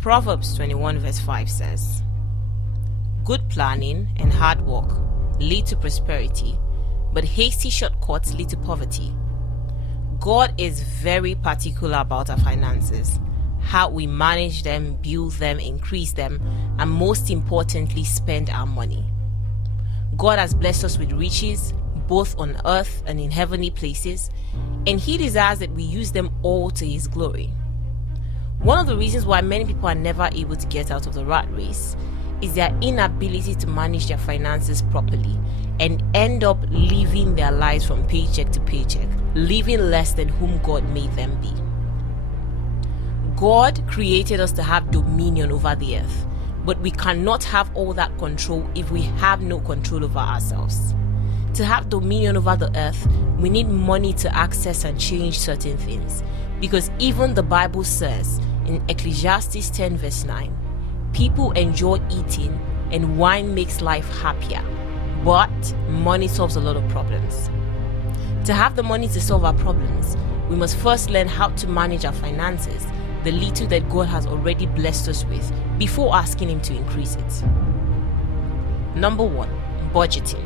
Proverbs 21 verse 5 says, "Good planning and hard work lead to prosperity, but hasty shortcuts lead to poverty." God is very particular about our finances, how we manage them, build them, increase them, and most importantly, spend our money. God has blessed us with riches, both on earth and in heavenly places, and He desires that we use them all to His glory. One of the reasons why many people are never able to get out of the rat race is their inability to manage their finances properly and end up living their lives from paycheck to paycheck, living less than whom God made them be. God created us to have dominion over the earth, but we cannot have all that control if we have no control over ourselves. To have dominion over the earth, we need money to access and change certain things, because even the Bible says in Ecclesiastes 10 verse 9, people enjoy eating and wine makes life happier, but money solves a lot of problems. To have the money to solve our problems, we must first learn how to manage our finances, the little that God has already blessed us with, before asking Him to increase it. Number 1, budgeting.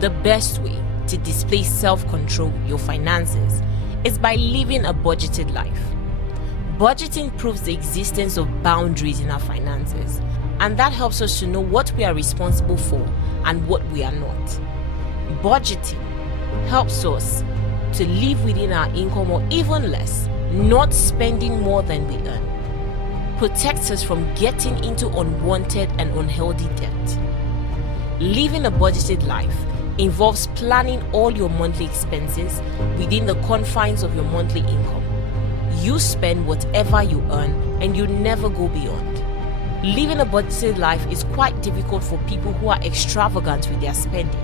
The best way to display self-control your finances is by living a budgeted life. Budgeting proves the existence of boundaries in our finances, and that helps us to know what we are responsible for and what we are not. Budgeting helps us to live within our income or even less, not spending more than we earn. Protects us from getting into unwanted and unhealthy debt. Living a budgeted life involves planning all your monthly expenses within the confines of your monthly income. You spend whatever you earn and you never go beyond. Living a budgeted life is quite difficult for people who are extravagant with their spending,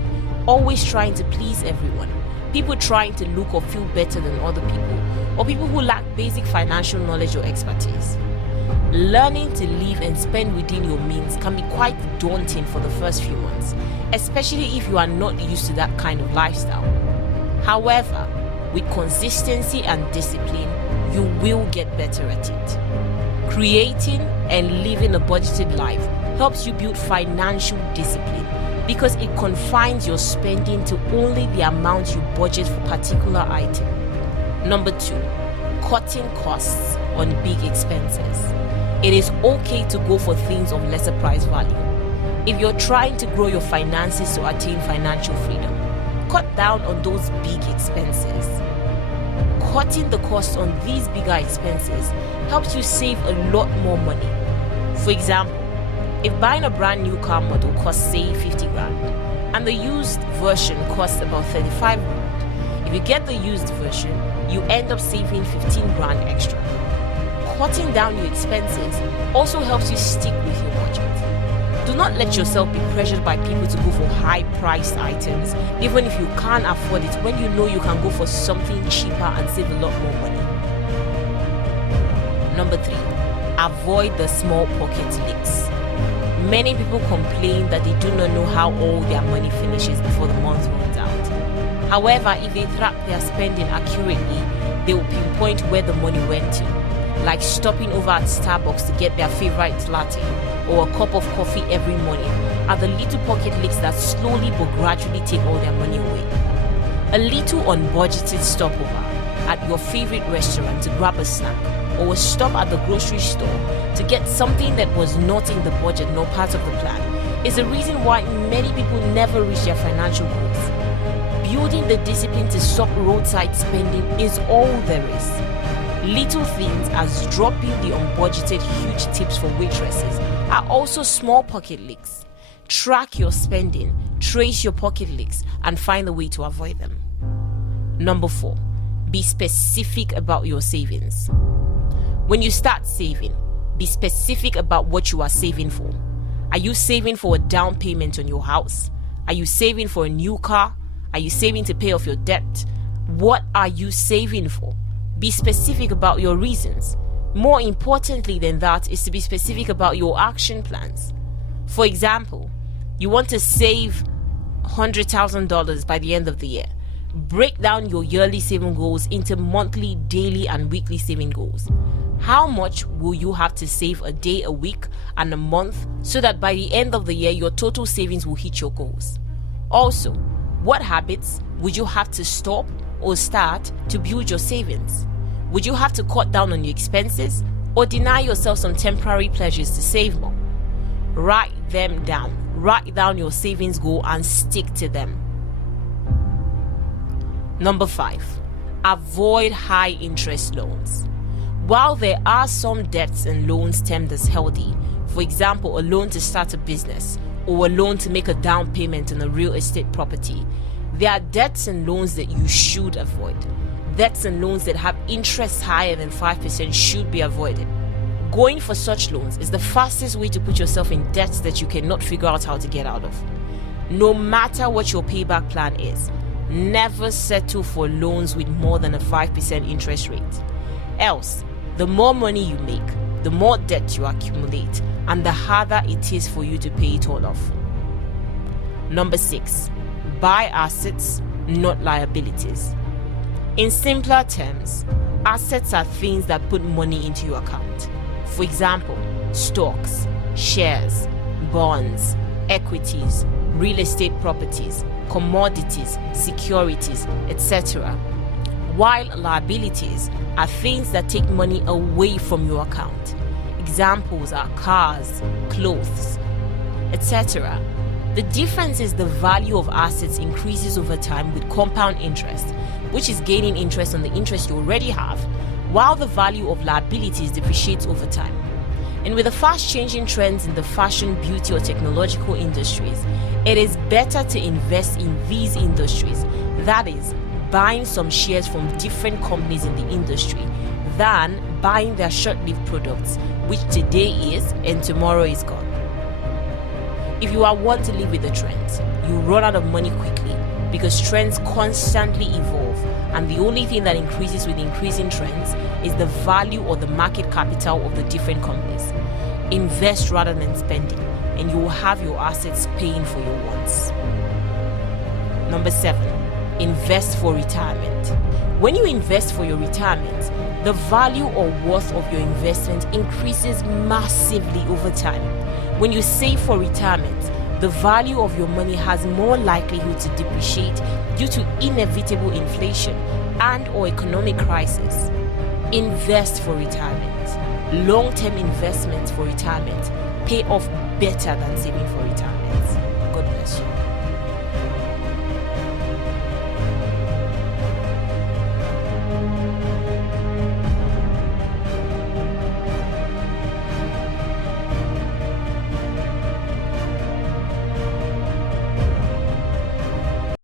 always trying to please everyone, people trying to look or feel better than other people, or people who lack basic financial knowledge or expertise. Learning to live and spend within your means can be quite daunting for the first few months, especially if you are not used to that kind of lifestyle. However, with consistency and discipline, you will get better at it. Creating and living a budgeted life helps you build financial discipline because it confines your spending to only the amount you budget for a particular item. Number 2, cutting costs on big expenses. It is okay to go for things of lesser price value. If you're trying to grow your finances to attain financial freedom, cut down on those big expenses. Cutting the cost on these bigger expenses helps you save a lot more money. For example, if buying a brand new car model costs say 50 grand and the used version costs about 35 grand, if you get the used version, you end up saving 15 grand extra. Cutting down your expenses also helps you stick with your budget. Do not let yourself be pressured by people to go for high-priced items, even if you can't afford it, when you know you can go for something cheaper and save a lot more money. Number 3, avoid the small pocket leaks. Many people complain that they do not know how all their money finishes before the month runs out. However, if they track their spending accurately, they will pinpoint where the money went to, like stopping over at Starbucks to get their favorite latte or a cup of coffee every morning, are the little pocket leaks that slowly but gradually take all their money away. A little unbudgeted stopover at your favorite restaurant to grab a snack, or a stop at the grocery store to get something that was not in the budget nor part of the plan, is the reason why many people never reach their financial goals. Building the discipline to stop roadside spending is all there is. Little things as dropping the unbudgeted huge tips for waitresses are also small pocket leaks. Track your spending, trace your pocket leaks, and find a way to avoid them. Number 4, be specific about your savings. When you start saving, be specific about what you are saving for. Are you saving for a down payment on your house? Are you saving for a new car? Are you saving to pay off your debt? What are you saving for? Be specific about your reasons. More importantly than that is to be specific about your action plans. For example, you want to save $100,000 by the end of the year. Break down your yearly saving goals into monthly, daily, and weekly saving goals. How much will you have to save a day, a week, and a month so that by the end of the year, your total savings will hit your goals? Also, what habits would you have to stop or start to build your savings? Would you have to cut down on your expenses or deny yourself some temporary pleasures to save more? Write them down. Write down your savings goal and stick to them. Number 5, avoid high interest loans. While there are some debts and loans termed as healthy, for example, a loan to start a business or a loan to make a down payment on a real estate property, there are debts and loans that you should avoid. Debts and loans that have interest higher than 5% should be avoided. Going for such loans is the fastest way to put yourself in debts that you cannot figure out how to get out of. No matter what your payback plan is, never settle for loans with more than a 5% interest rate. Else, the more money you make, the more debt you accumulate, and the harder it is for you to pay it all off. Number 6, buy assets, not liabilities. In simpler terms, assets are things that put money into your account. For example, stocks, shares, bonds, equities, real estate properties, commodities, securities, etc. While liabilities are things that take money away from your account. Examples are cars, clothes, etc. The difference is the value of assets increases over time with compound interest, which is gaining interest on the interest you already have, while the value of liabilities depreciates over time. And with the fast-changing trends in the fashion, beauty, or technological industries, it is better to invest in these industries, that is, buying some shares from different companies in the industry, than buying their short-lived products, which today is and tomorrow is gone. If you are one to live with the trends, you run out of money quickly because trends constantly evolve, and the only thing that increases with increasing trends is the value or the market capital of the different companies. Invest rather than spending, and you will have your assets paying for your wants. Number 7, invest for retirement. When you invest for your retirement, the value or worth of your investment increases massively over time. When you save for retirement, the value of your money has more likelihood to depreciate due to inevitable inflation and or economic crisis. Invest for retirement. Long-term investments for retirement pay off better than saving for retirement.